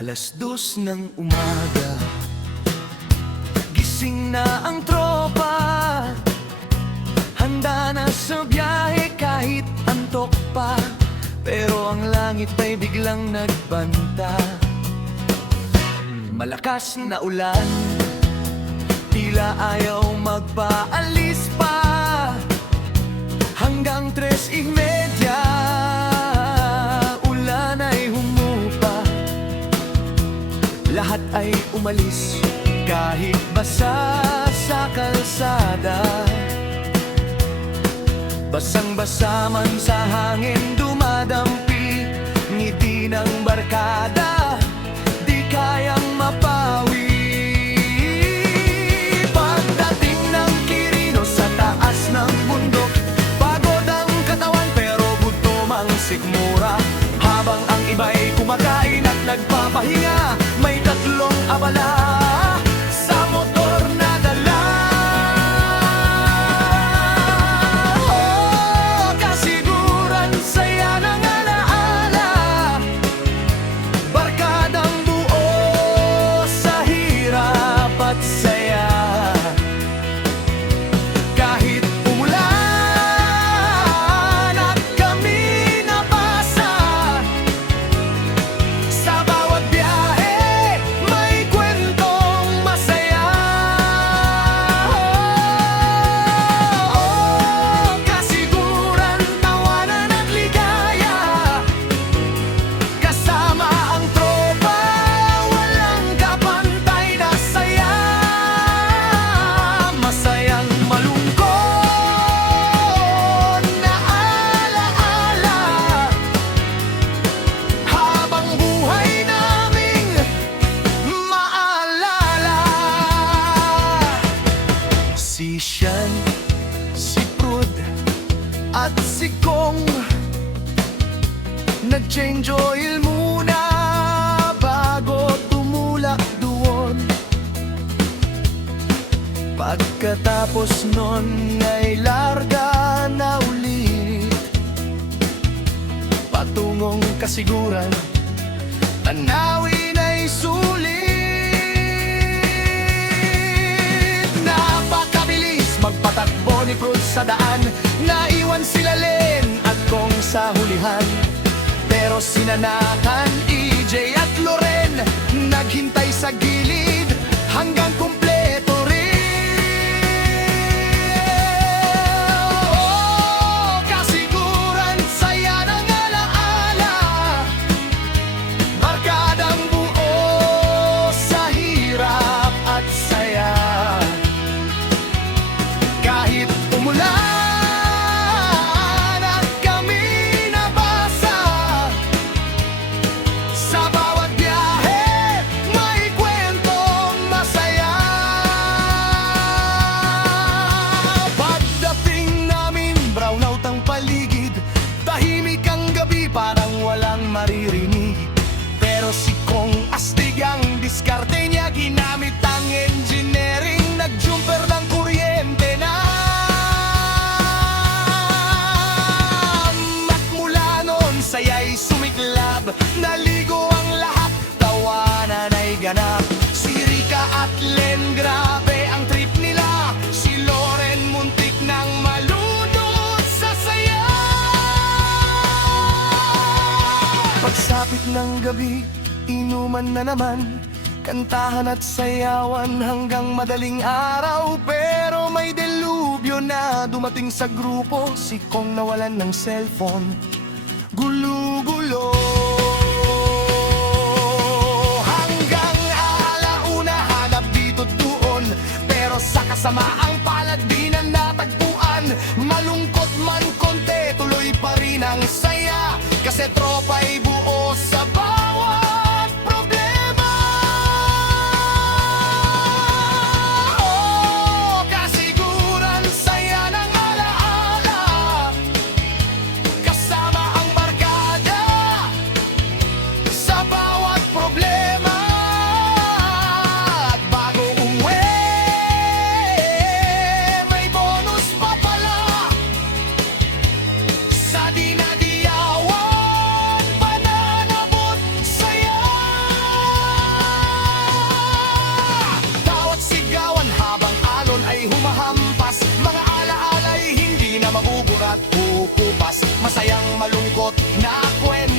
2:00 ng umaga, gising na ang tropa. Handa na sa biyahe kahit antok pa, pero ang langit ay biglang nagbanta. Malakas na ulan, tila ayaw magpaalis pa. Hanggang 3:30, ulan ay humupa. Lahat ay umalis kahit basa sa kalsada. Basang-basa man sa hangin dumadampi, ngiti ng barkada di kayang mapawi. Pagdating ng Quirino sa taas ng bundok, pagod ang katawan pero gutom ang sikmura. Habang ang iba'y kumakain at nagpapahinga, may 3 abala sa motor na dala. Oh, kasiguran saya ng alaala, barkadang buo sa hirap at saya. Kahit umulan at kami nabasa, sa bawat biyahe may kwentong masaya. Oh, kasiguran, tawanan at ligaya, kasama ang tropa, walang kapantay na saya. Masayang malungkot na alaala, habang buhay naming maalala. Si Sian, si Prud at si Kong nag-change oil muna bago tumulak doon. Pagkatapos nun ay larga na ulit, patungong kasiguran, tanawin ay sulit. Napakabilis magpatakbo ni Prud sa daan, naiwan sila Len at Kong sa hulihan. Pero sinanakan EJ at Loren, naghintay sa gilid hanggang kumpleto rin. Oh, kasiguran, saya ng alaala, barkadang buo sa hirap at saya. Kahit umulan at kami nabasa, sa bawat biyahe may kwentong masaya. Pagdating namin, brownout ang paligid, tahimik ang gabi, parang walang maririnig. Pero si Kong astig ang diskarte niya, ginamit ang engineering, nag-jumper ng kuryente na. At mula noon saya'y sumiklab, naligo ang lahat, tawanan ay ganap. Si Rika at Len, grabe ang trip nila, si Loren muntik nang malunod sa saya. Pagsapit ng gabi, inuman na naman, kantahan at sayawan hanggang madaling araw. Pero may delubyo na dumating sa grupo, si Kong nawalan ng cellphone, gulo-gulo. Hanggang alauna hanap dito doon, pero sa kasamaang palad di na natagpuan. Malungkot man konti, tuloy pa rin ang saya, kasi tropa'y buo sa bawat problema. Oh, kasiguran, saya ng alaala, kasama ang barkada sa bawat problema. At bago uwi, may bonus pa pala sa dinadiyawan. at kukupas. Masayang malungkot na kwento